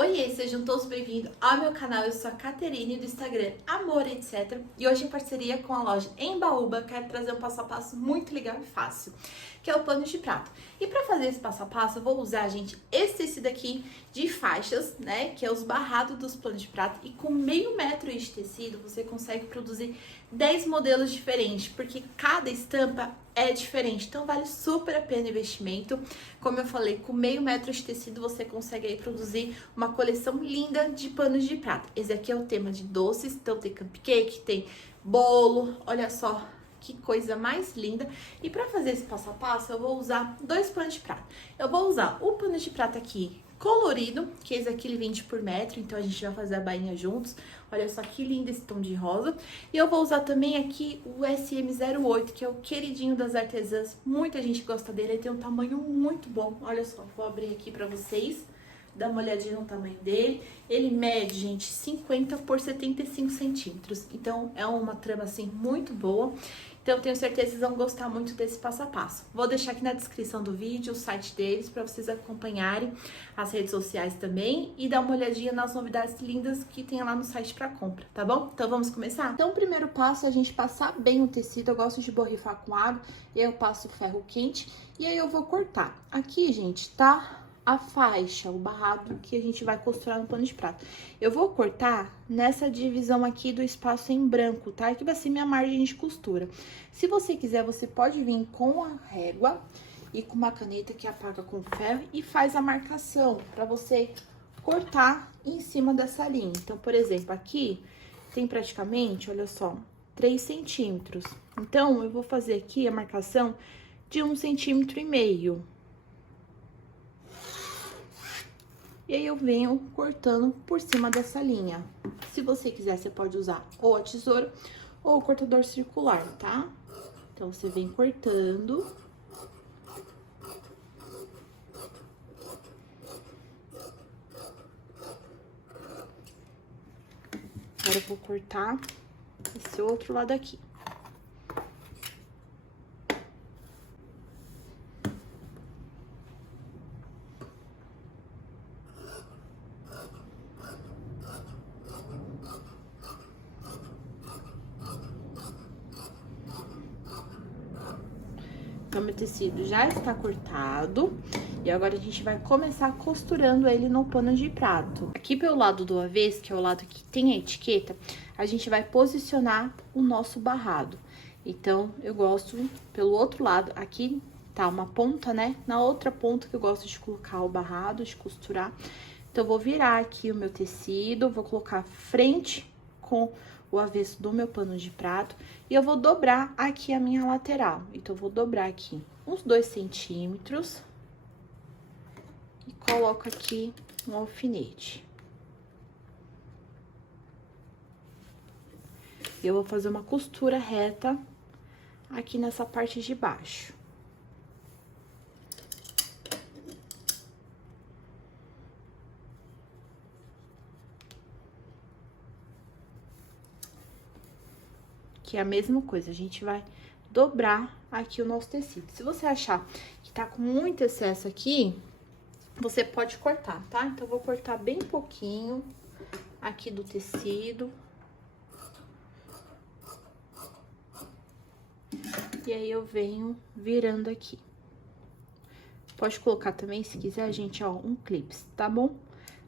Oiê, sejam todos bem-vindos ao meu canal. Eu sou a Caterine do Instagram Amor Etc. E hoje, em parceria com a loja Embaúba, quero trazer um passo a passo muito legal e fácil, que é o pano de prato. E para fazer esse passo a passo, eu vou usar, gente, esse tecido aqui de faixas, né, que é os barrados dos panos de prato. E com meio metro de tecido, você consegue produzir 10 modelos diferentes, porque cada estampa é diferente, então vale super a pena o investimento. Como eu falei, com meio metro de tecido você consegue aí produzir uma coleção linda de panos de prato. Esse aqui é o tema de doces, então tem cupcake, tem bolo, olha só que coisa mais linda. E para fazer esse passo a passo, eu vou usar dois panos de prato. Eu vou usar o pano de prato aqui colorido, que esse aqui ele vende por metro, então a gente vai fazer a bainha juntos. Olha só que lindo esse tom de rosa. E eu vou usar também aqui o SM08, que é o queridinho das artesãs. Muita gente gosta dele, ele tem um tamanho muito bom. Olha só, vou abrir aqui pra vocês, dar uma olhadinha no tamanho dele. Ele mede, gente, 50 por 75 centímetros. Então, é uma trama, assim, muito boa. Então, eu tenho certeza que vocês vão gostar muito desse passo a passo. Vou deixar aqui na descrição do vídeo o site deles para vocês acompanharem, as redes sociais também, e dar uma olhadinha nas novidades lindas que tem lá no site para compra, tá bom? Então, vamos começar? Então, o primeiro passo é a gente passar bem o tecido. Eu gosto de borrifar com água, e aí eu passo o ferro quente, e aí eu vou cortar. Aqui, gente, tá a faixa, o barrado que a gente vai costurar no pano de prato. Eu vou cortar nessa divisão aqui do espaço em branco, tá? Que vai ser minha margem de costura. Se você quiser, você pode vir com a régua e com uma caneta que apaga com ferro e faz a marcação para você cortar em cima dessa linha. Então, por exemplo, aqui tem praticamente, olha só, 3 centímetros. Então, eu vou fazer aqui a marcação de 1,5 centímetro. E aí, eu venho cortando por cima dessa linha. Se você quiser, você pode usar ou a tesoura ou o cortador circular, tá? Então, você vem cortando. Agora, eu vou cortar esse outro lado aqui. Então, meu tecido já está cortado. E agora, a gente vai começar costurando ele no pano de prato. Aqui pelo lado do avesso, que é o lado que tem a etiqueta, a gente vai posicionar o nosso barrado. Então, eu gosto pelo outro lado. Aqui tá uma ponta, né? Na outra ponta que eu gosto de colocar o barrado, de costurar. Então, eu vou virar aqui o meu tecido, vou colocar frente com o avesso do meu pano de prato, e eu vou dobrar aqui a minha lateral. Então, eu vou dobrar aqui uns 2 centímetros e coloco aqui um alfinete. E eu vou fazer uma costura reta aqui nessa parte de baixo. Que é a mesma coisa, a gente vai dobrar aqui o nosso tecido. Se você achar que tá com muito excesso aqui, você pode cortar, tá? Então, eu vou cortar bem pouquinho aqui do tecido. E aí, eu venho virando aqui. Pode colocar também, se quiser, gente, ó, um clips, tá bom?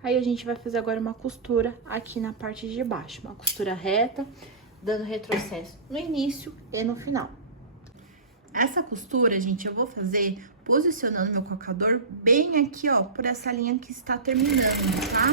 Aí, a gente vai fazer agora uma costura aqui na parte de baixo, uma costura reta, dando retrocesso no início e no final. Essa costura, gente, eu vou fazer posicionando meu cocador bem aqui, ó, por essa linha que está terminando, tá?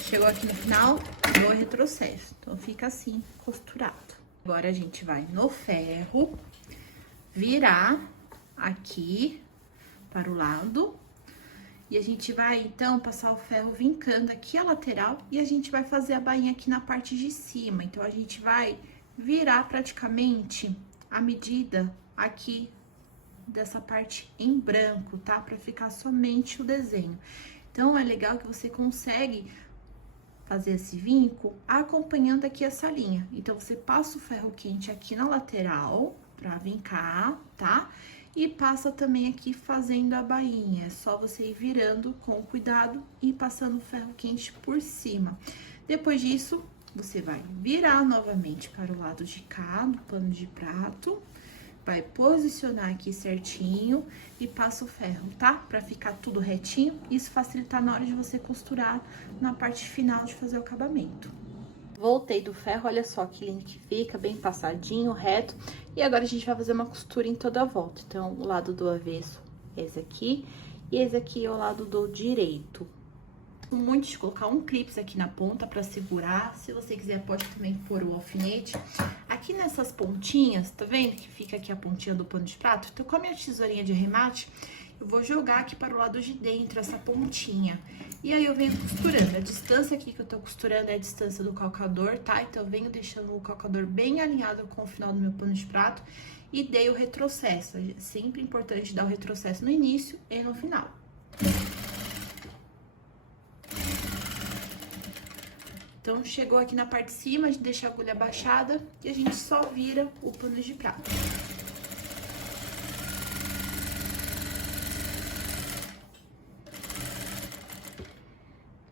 Chegou aqui no final, dou retrocesso. Então, fica assim, costurado. Agora, a gente vai no ferro, virar aqui para o lado. E a gente vai, então, passar o ferro vincando aqui a lateral e a gente vai fazer a bainha aqui na parte de cima. Então, a gente vai virar praticamente a medida aqui dessa parte em branco, tá? Pra ficar somente o desenho. Então, é legal que você consegue fazer esse vinco acompanhando aqui essa linha. Então, você passa o ferro quente aqui na lateral pra vincar, tá? E passa também aqui fazendo a bainha. É só você ir virando com cuidado e passando o ferro quente por cima. Depois disso, você vai virar novamente para o lado de cá, do pano de prato. Vai posicionar aqui certinho e passa o ferro, tá? Pra ficar tudo retinho, isso facilitar na hora de você costurar na parte final de fazer o acabamento. Voltei do ferro, olha só que lindo que fica, bem passadinho, reto. E agora a gente vai fazer uma costura em toda a volta. Então, o lado do avesso, esse aqui, e esse aqui é o lado do direito. Muito de colocar um clips aqui na ponta pra segurar. Se você quiser, pode também pôr o alfinete. Aqui nessas pontinhas, tá vendo que fica aqui a pontinha do pano de prato? Então, com a minha tesourinha de arremate, eu vou jogar aqui para o lado de dentro essa pontinha. E aí, eu venho costurando. A distância aqui que eu tô costurando é a distância do calcador, tá? Então, eu venho deixando o calcador bem alinhado com o final do meu pano de prato e dei o retrocesso. É sempre importante dar o retrocesso no início e no final. Então, chegou aqui na parte de cima, a gente deixa a agulha abaixada e a gente só vira o pano de prato.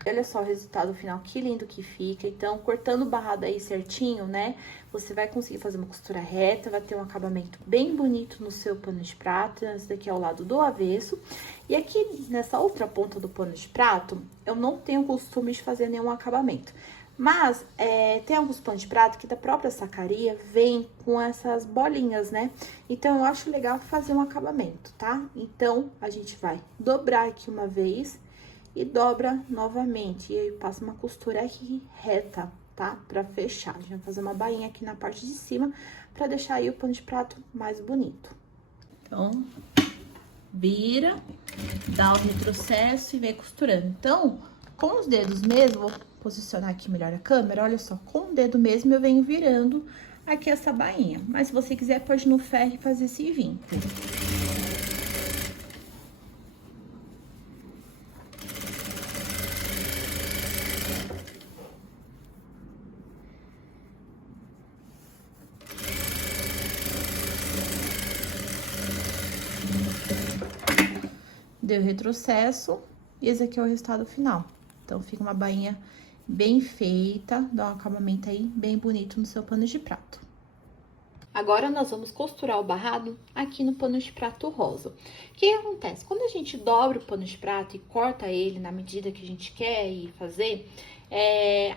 Olha só o resultado final, que lindo que fica. Então, cortando o barrado aí certinho, né? Você vai conseguir fazer uma costura reta, vai ter um acabamento bem bonito no seu pano de prato. Esse daqui é o lado do avesso. E aqui, nessa outra ponta do pano de prato, eu não tenho costume de fazer nenhum acabamento. Mas, tem alguns panos de prato que da própria sacaria vem com essas bolinhas, né? Então, eu acho legal fazer um acabamento, tá? Então, a gente vai dobrar aqui uma vez e dobra novamente. E aí, passa uma costura aqui reta, tá? Pra fechar. A gente vai fazer uma bainha aqui na parte de cima pra deixar aí o pano de prato mais bonito. Então, vira, dá o retrocesso e vem costurando. Então, com os dedos mesmo, vou posicionar aqui melhor a câmera, olha só, com o dedo mesmo eu venho virando aqui essa bainha. Mas se você quiser, pode ir no ferro e fazer esse vinco. Deu retrocesso e esse aqui é o resultado final. Então, fica uma bainha bem feita, dá um acabamento aí bem bonito no seu pano de prato. Agora, nós vamos costurar o barrado aqui no pano de prato rosa. O que acontece? Quando a gente dobra o pano de prato e corta ele na medida que a gente quer ir fazer,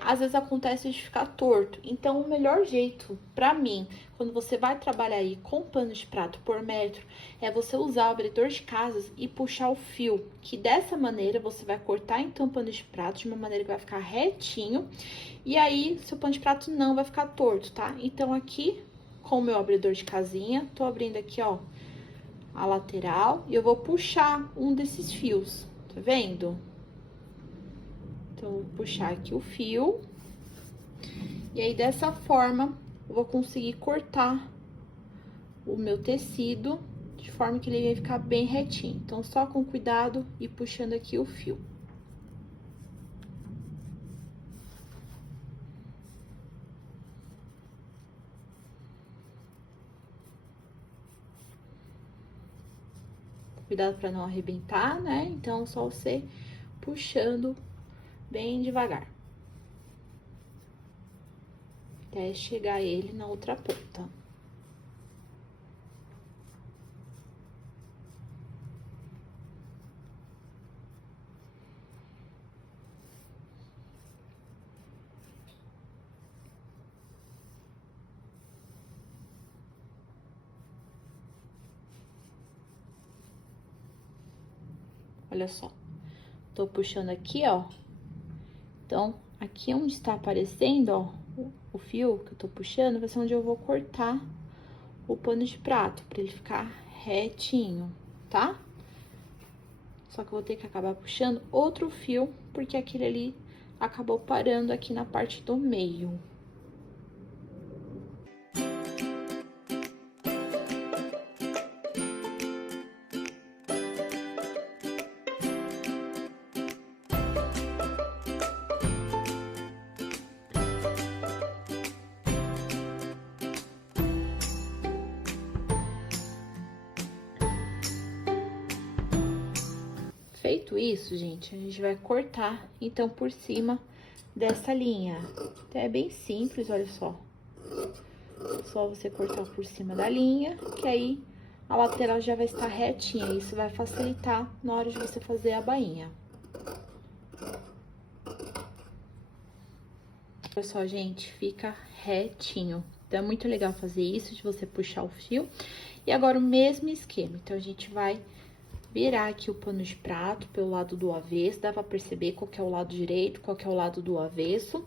às vezes acontece de ficar torto. Então, o melhor jeito, pra mim, quando você vai trabalhar aí com pano de prato por metro, é você usar o abridor de casas e puxar o fio, que dessa maneira você vai cortar então o pano de prato de uma maneira que vai ficar retinho, e aí seu pano de prato não vai ficar torto, tá? Então, aqui, com o meu abridor de casinha, tô abrindo aqui, ó, a lateral, e eu vou puxar um desses fios, tá vendo? Então, vou puxar aqui o fio, e aí, dessa forma, eu vou conseguir cortar o meu tecido, de forma que ele vai ficar bem retinho. Então, só com cuidado e puxando aqui o fio. Cuidado para não arrebentar, né? Então, só você puxando bem devagar. Até chegar ele na outra ponta. Olha só, tô puxando aqui, ó. Então, aqui onde está aparecendo, ó, o fio que eu tô puxando, vai ser onde eu vou cortar o pano de prato, pra ele ficar retinho, tá? Só que eu vou ter que acabar puxando outro fio, porque aquele ali acabou parando aqui na parte do meio. Feito isso, gente, a gente vai cortar, então, por cima dessa linha. Então, é bem simples, olha só. Só você cortar por cima da linha, que aí a lateral já vai estar retinha. Isso vai facilitar na hora de você fazer a bainha. Olha só, gente, fica retinho. Então, é muito legal fazer isso, de você puxar o fio. E agora, o mesmo esquema. Então, a gente vai virar aqui o pano de prato pelo lado do avesso. Dá pra perceber qual que é o lado direito, qual que é o lado do avesso.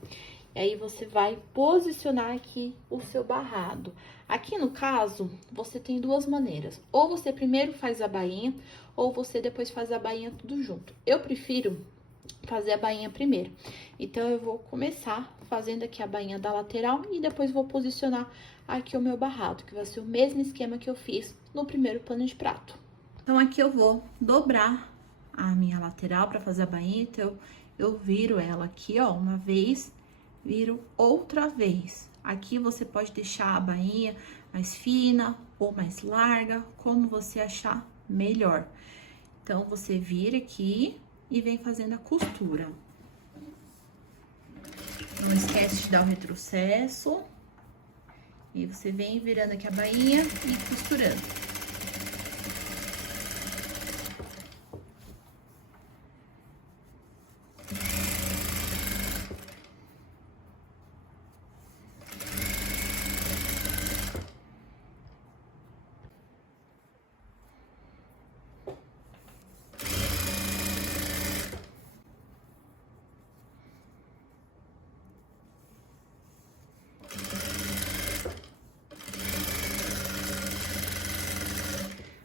E aí, você vai posicionar aqui o seu barrado. Aqui, no caso, você tem duas maneiras. Ou você primeiro faz a bainha, ou você depois faz a bainha tudo junto. Eu prefiro fazer a bainha primeiro. Então, eu vou começar fazendo aqui a bainha da lateral e depois vou posicionar aqui o meu barrado, que vai ser o mesmo esquema que eu fiz no primeiro pano de prato. Então, aqui eu vou dobrar a minha lateral para fazer a bainha. Então, eu viro ela aqui, ó, uma vez, viro outra vez. Aqui você pode deixar a bainha mais fina ou mais larga, como você achar melhor. Então, você vira aqui e vem fazendo a costura. Não esquece de dar o retrocesso. E você vem virando aqui a bainha e costurando.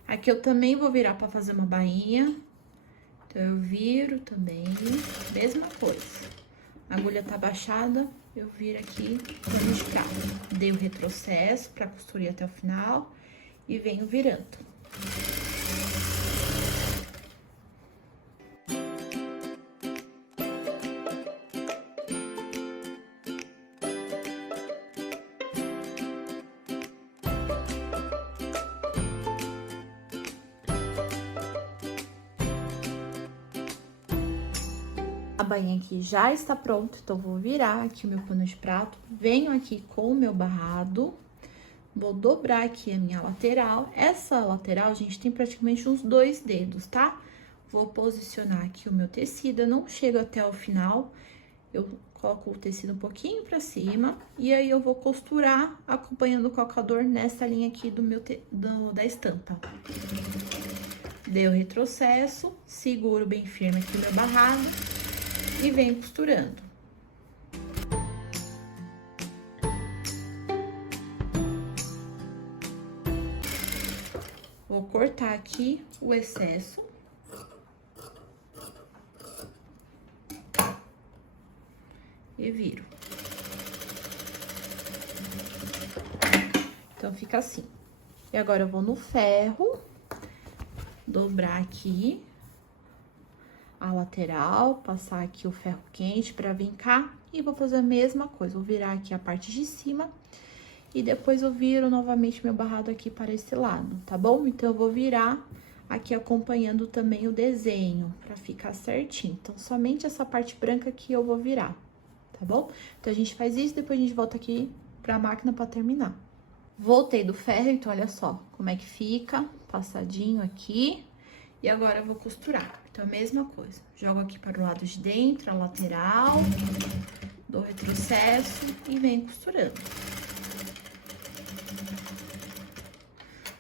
Aqui eu também vou virar pra fazer uma bainha. Então, eu viro também, mesma coisa. A agulha tá baixada, eu viro aqui, pano de prata. Dei o retrocesso pra costurar até o final e venho virando. A bainha aqui já está pronta, então vou virar aqui o meu pano de prato, venho aqui com o meu barrado, vou dobrar aqui a minha lateral. Essa lateral, gente, tem praticamente uns 2 dedos, tá? Vou posicionar aqui o meu tecido, eu não chego até o final, eu coloco o tecido um pouquinho pra cima, e aí eu vou costurar acompanhando o calcador nessa linha aqui da estampa. Dei o retrocesso, seguro bem firme aqui o meu barrado e venho costurando. Vou cortar aqui o excesso. E viro. Então, fica assim. E agora, eu vou no ferro, dobrar aqui a lateral, passar aqui o ferro quente pra vir cá e vou fazer a mesma coisa. Vou virar aqui a parte de cima e depois eu viro novamente meu barrado aqui para esse lado, tá bom? Então, eu vou virar aqui acompanhando também o desenho pra ficar certinho. Então, somente essa parte branca que eu vou virar, tá bom? Então, a gente faz isso, depois a gente volta aqui pra máquina pra terminar. Voltei do ferro, então, olha só como é que fica, passadinho aqui. E agora, eu vou costurar. Então, a mesma coisa. Jogo aqui para o lado de dentro, a lateral, dou retrocesso e venho costurando.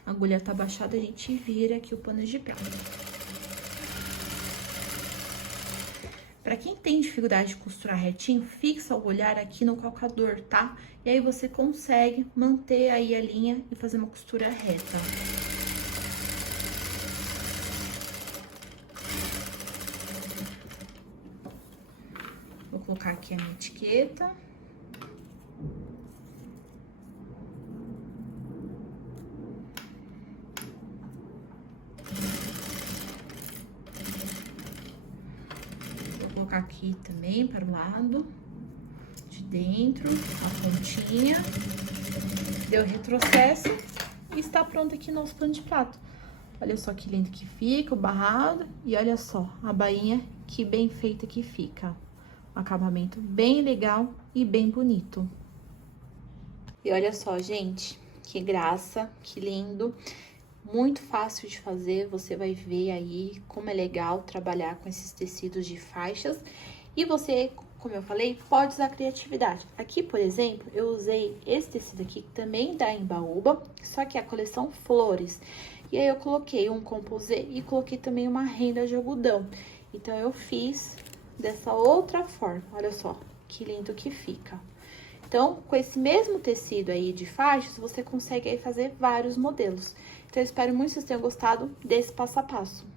A agulha tá baixada, a gente vira aqui o pano de prata. Pra quem tem dificuldade de costurar retinho, fixa o olhar aqui no calcador, tá? E aí, você consegue manter aí a linha e fazer uma costura reta. Vou colocar aqui a minha etiqueta. Vou colocar aqui também para o lado de dentro, a pontinha. Deu retrocesso e está pronto aqui nosso pano de prato. Olha só que lindo que fica o barrado. E olha só a bainha que bem feita que fica. Um acabamento bem legal e bem bonito. E olha só, gente, que graça, que lindo. Muito fácil de fazer, você vai ver aí como é legal trabalhar com esses tecidos de faixas. E você, como eu falei, pode usar criatividade. Aqui, por exemplo, eu usei esse tecido aqui, que também dá em baúba, só que é a coleção Flores. E aí, eu coloquei um composê e coloquei também uma renda de algodão. Então, eu fiz dessa outra forma, olha só, que lindo que fica. Então, com esse mesmo tecido aí de faixas, você consegue aí fazer vários modelos. Então, eu espero muito que vocês tenham gostado desse passo a passo.